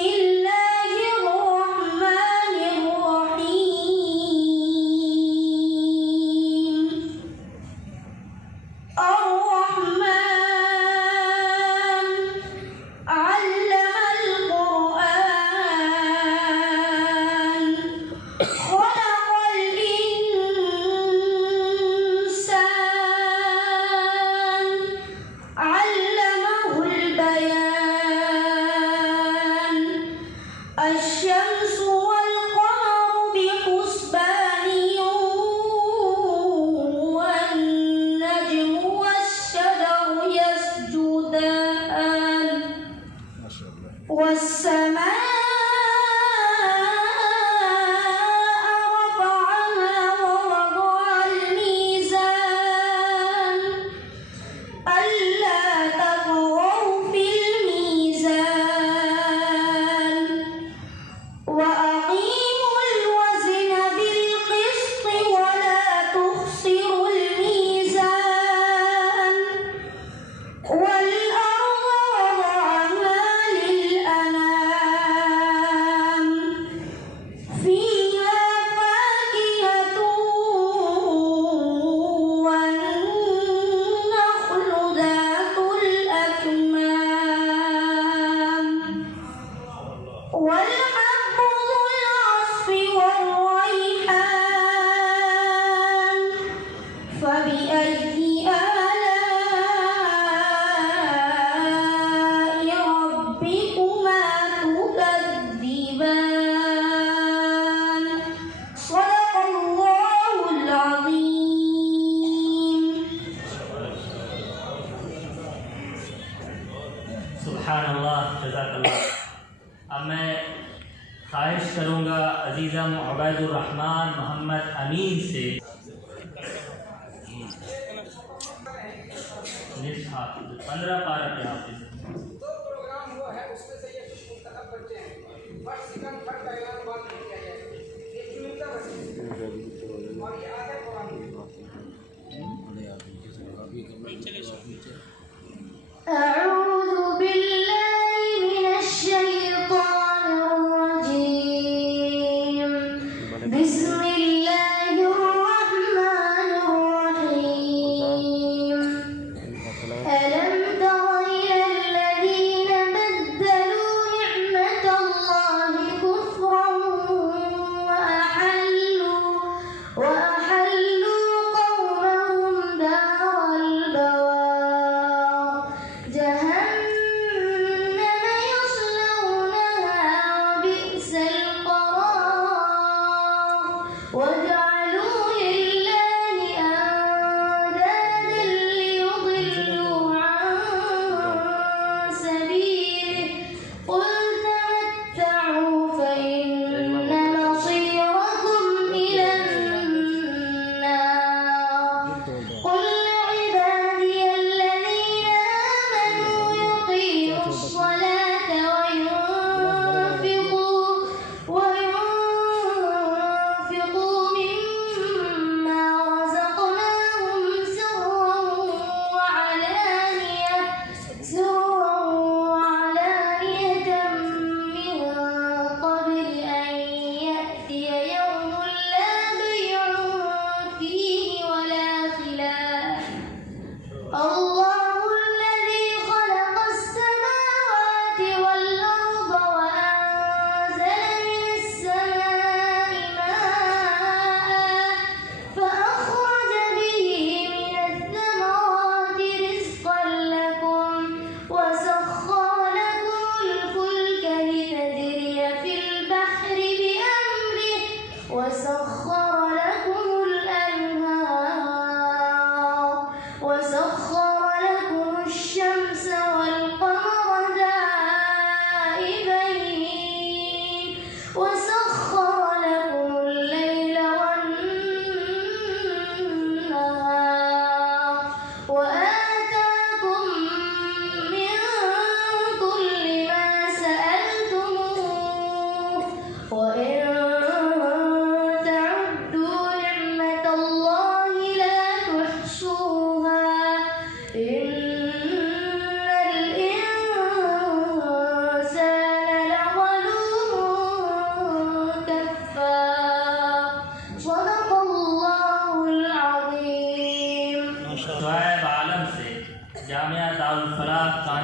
الله الرحمن الرحيم. الرحمن علم القرآن خلق الإنسان علمه البيان. الشمس والقمر بحسبان والنجم والشجر يسجدان والسماء رفعها ووضع الميزان ألا تطغوا في الميزان وأقيموا الوزن بالقسط ولا تخسروا الميزان. والأرض وضعها للأنام فيها فاكهة والنخل ذات الأكمام والحب ذو العصف والريحان. فبأي آلاء ربكما تكذبان. صدق الله العظيم. सुभान अल्लाह, जज़ाकल्लाह। अब मैं ख्वाहिश करूँगा अजीज़म उबैदुर रहमान मोहम्मद अमीन से 15 पारा के हाफिज़। दो प्रोग्राम हुआ है, उसमें से ये कुछ मुस्तकब बच्चे हैं। फर्स्ट सेकंड थर्ड का ऐलान बाद में किया गया है। ये चुनिंदा बच्चे हैं और ये आधे प्रोग्राम أعوذ بالله من الشيطان الرجيم. بسم الله الرحمن الرحيم. ألم تر إلى الذين بدلوا نعمة الله كفرا وأحلوا قومهم دار البوار جهنم يصلونها وبئس القرار. وجعلوا لله أندادا ليضلوا عن سبيله. قل تمتعوا فإن مصيركم إلى النار. قل لعبادي الذين آمنوا يقيموا الصلاة وينفقوا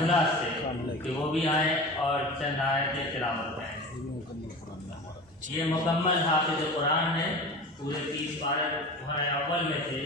मंजिला से कि वो भी आए और चंद आयतें तिलावत करें। ये मुकम्मल हाफिज़ कुरान है, पूरे 30 पारे अव्वल में थे।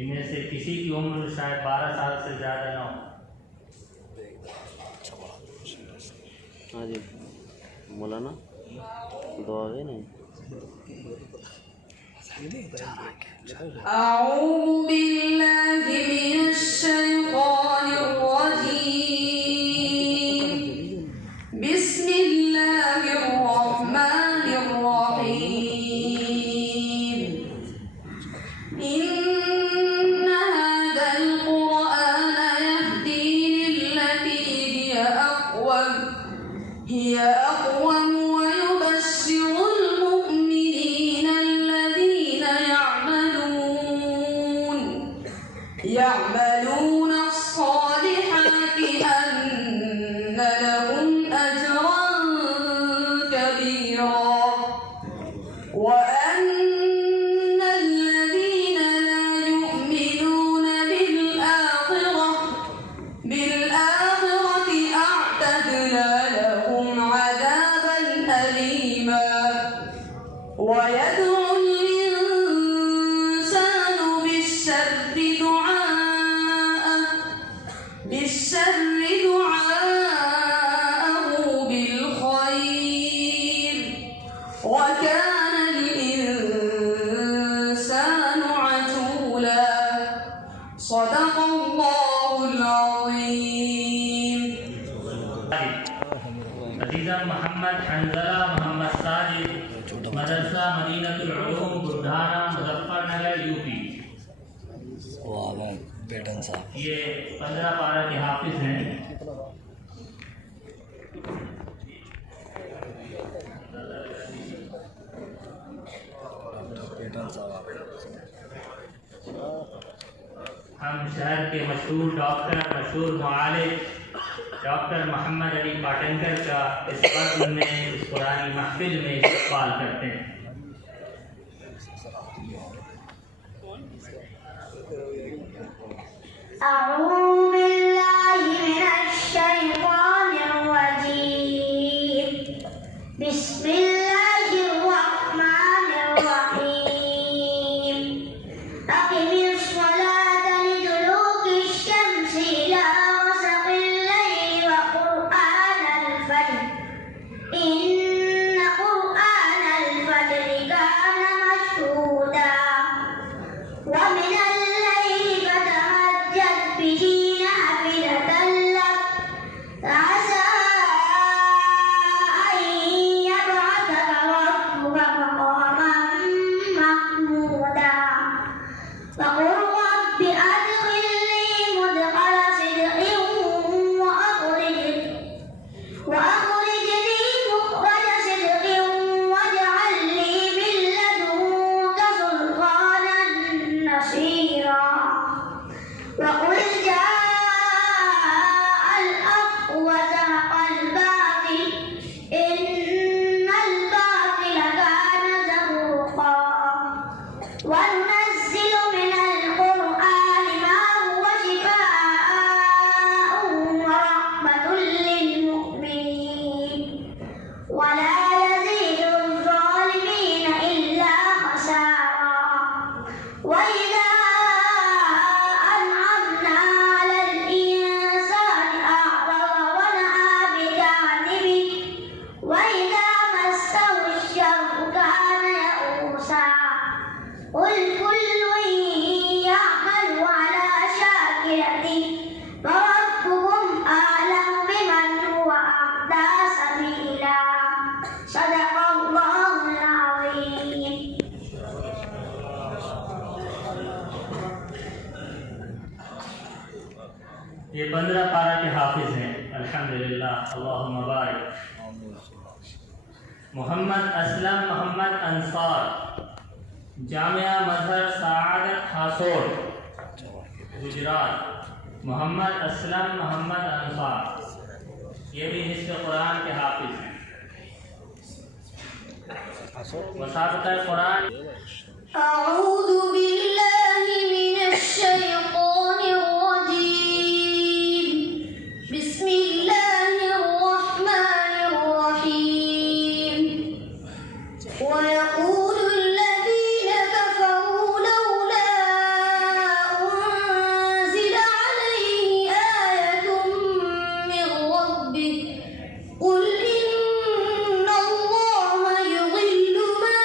इनमें से किसी की उम्र शायद 12 साल से ज़्यादा ना हो। हाँ जी मौलाना दुआ है नहीं। أعوذ بالله من الشيطان الرجيم. بسم الله الرحمن الرحيم. إن هذا القرآن يهدي للتي هي أقوم ويبشر المؤمنين الذين يعملون الصالحات أن لهم أجرا كبيرا وأن الذين لا يؤمنون بالآخرة أعتدنا لهم عذابا أليما. ويدعو الإنسان بالشر دعاءه بالخير وكان الإنسان عجولا. صدق الله العظيم. अजीज़ा मोहम्मद हंज़ला मोहम्मद साजिद मदरसा मदीनतुल उलूम बुढ़ाना मुजफ्फरनगर यूपी। ये 15 पारा के हाफिज हैं। हम शहर के मशहूर डॉक्टर मशहूर मुआलिज डॉक्टर मोहम्मद अली पाटनकर का इस वक्त में इस पुरानी महफिल में इस्तक़बाल करते हैं। أعوذ بالله من الشيطان الرجيم. بسم الله الرحمن الرحيم. أقم الصلاة لدلوك الشمس إلى غسق الليل وقرآن الفجر إن قرآن الفجر كان مشهودا. ومن الليل فتهجد به نافلة لك عسى أن يبعثك ربك مقاما محمودا. فقل رب أدخلني مدخل صدق وأخرجني مخرج صدق واجعل لي من لدنك سلطانا نصيرا. وقل جاء الحق وزهق الباطل إن الباطل كان زهوقا. وننزل من القرآن ما هو شفاء ورحمة للمؤمنين ولا يزيد الظالمين إلا خسارا. وإذا أنعمنا على الإنسان أعرض ونأى بجانبه وإذا مسه الشر كان يئوسا. قل كل يعمل على شاكلته فربكم أعلم بمن هو أهدى سبيلا. صدق الله العظيم. ये 15 पारा के हाफिज हैं। अल्हम्दुलिल्लाह, अल्लाहुम्मा बारिक। मोहम्मद असलम मोहम्मद अंसार जामिया मजहर सआदत हासोर गुजरात। मोहम्मद असलम मोहम्मद अंसार ये भी हिस्से कुरान के हाफिज हैं। मुसाफ़िर कुरान أعوذ بالله من الشيطان الرجيم. بسم الله الرحمن الرحيم. ويقول الذين كفروا لولا أنزل عليه آية من ربه قل إن الله يضل من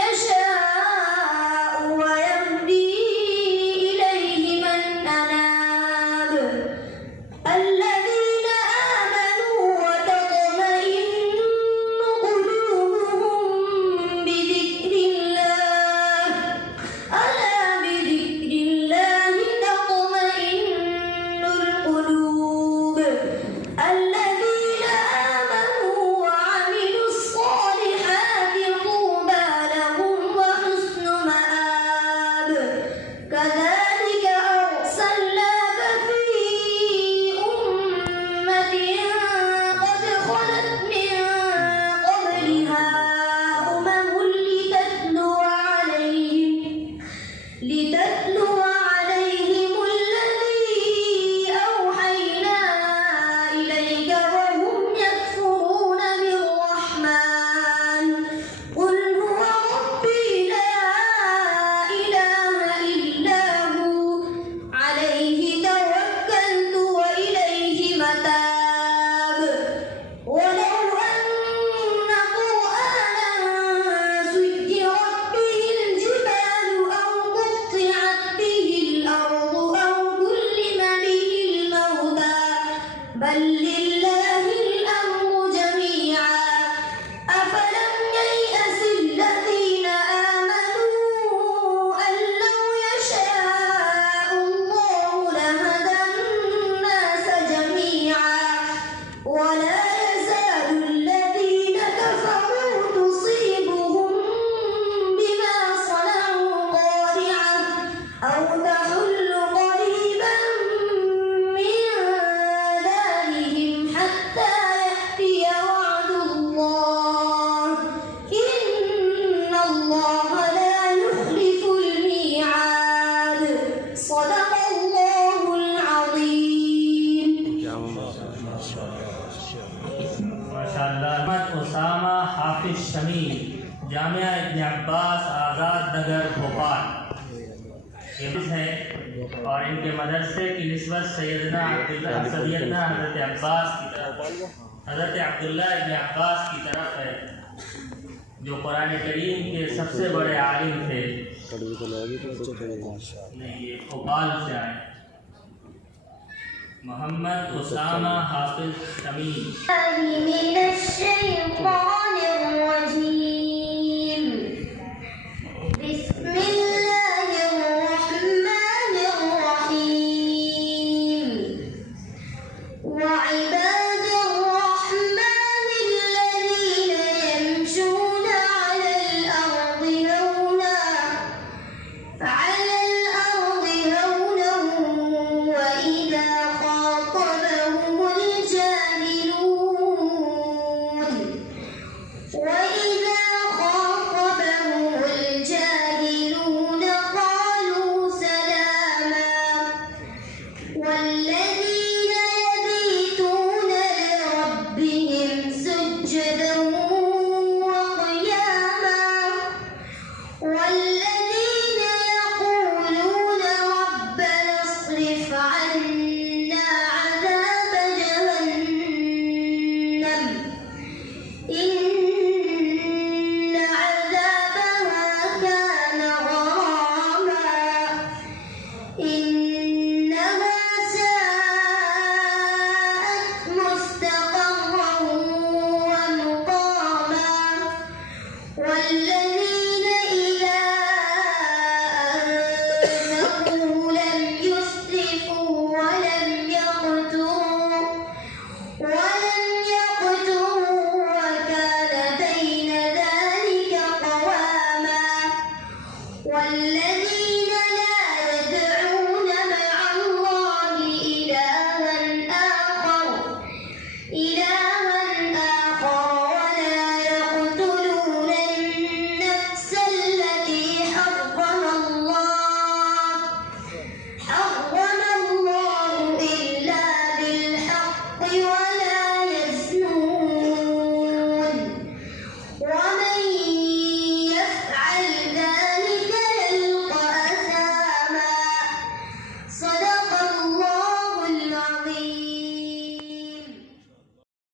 يشاء ويهدي إليه من أناب. الذين آمنوا وتطمئن قلوبهم بذكر الله ألا بذكر الله تطمئن القلوب. الذين آمنوا وعملوا الصالحات طوبى لهم وحسن مآب. كذلك أرسلناك في أمة قد خلت من قبلها أمم لتتلو عليهم الذي أوحينا إليك وهم يكفرون بالرحمن. قل هو ربي لا إله إلا هو عليه توكلت وإليه متاب. ولو أن قرآنا سيرت به الجبال أو قطعت به الأرض أو كلم به الموتى بل لله الأمر جميعا. أفلم ييأس الذين آمنوا أن لو يشاء الله لهدى الناس جميعا. ولا يزال الذين كفروا تصيبهم بما صنعوا قارعة أو تحل قريبا من دارهم حتى يأتي وعد الله. إن الله لا يخلف الميعاد. صدق الله العظيم. माशाअल्लाह। मोहम्मद उसामा हाफिज शमीम, जामिया इब्न अब्बास, आज़ाद नगर, भोपाल ये हैं और इनके मदरसे की निस्बत सैयदना हज़रत अब्दुल्लाह इब्न अब्बास की तरफ है जो कुरान करीम के सबसे बड़े आलिम थे। नहीं, ये भोपाल से आए। मोहम्मद उसामा हाफिज शमीम। من الشيطان الرجيم. بسم الله الرحمن الرحيم. وعباد الرحمن الذين يمشون على الأرض هونا وإذا خاطبهم الجاهلون قالوا سلاما. والذين يبيتون لربهم سجدا وقياما. والذين يقولون ربنا اصرف عنا عذاب جهنم إن عذابها كان غراما إنها ساءت مستقرا ومقاما. والذين إذا أنفقوا لم يسرفوا ولم يقتروا وكان بين ذلك قواما. والذين